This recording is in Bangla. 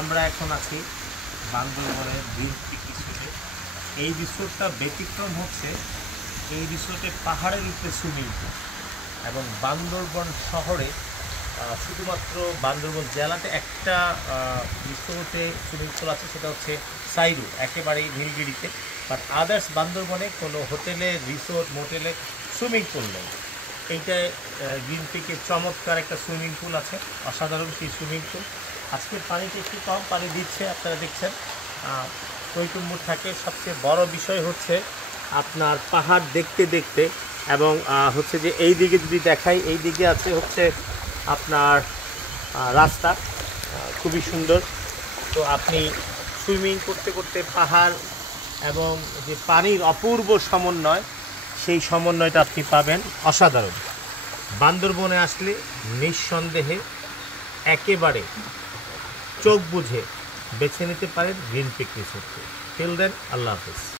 আমরা এখন আছি বান্দরবনের গ্রিন পিক রিসোর্টে। এই রিসোর্টটা ব্যতিক্রম হচ্ছে এই রিসোর্টে পাহাড়ের উপরে সুইমিং পুল এবং বান্দরবন শহরে শুধুমাত্র বান্দরবন জেলাতে একটা রিসোর্টে সুইমিং পুল আছে, সেটা হচ্ছে সাইরু, একেবারেই নীলগিরিতে। বাট আদার্স বান্দরবনে কোনো হোটেলে, রিসোর্ট, মোটেলে সুইমিং পুল নেই। এইটায় গ্রিন পিকের চমৎকার একটা সুইমিং পুল আছে, অসাধারণ সেই সুইমিং পুল। আজকের পানিটা একটু কম পানি দিচ্ছে, আপনারা দেখছেন টইটুম্বুর থাকে। সবচেয়ে বড় বিষয় হচ্ছে আপনার পাহাড় দেখতে দেখতে এবং হচ্ছে যে এই দিকে যদি দেখাই, এই দিকে আছে হচ্ছে আপনার রাস্তা, খুবই সুন্দর। তো আপনি সুইমিং করতে করতে পাহাড় এবং যে পানির অপূর্ব সমন্বয়, সেই সমন্বয়টা আপনি পাবেন অসাধারণ। বান্দরবনে আসলে নিঃসন্দেহে একেবারে চোখ বুঝে বেছে নিতে পারেন গ্রিন পিক রিসোর্টকে। টিল দেন, আল্লাহ হাফেজ।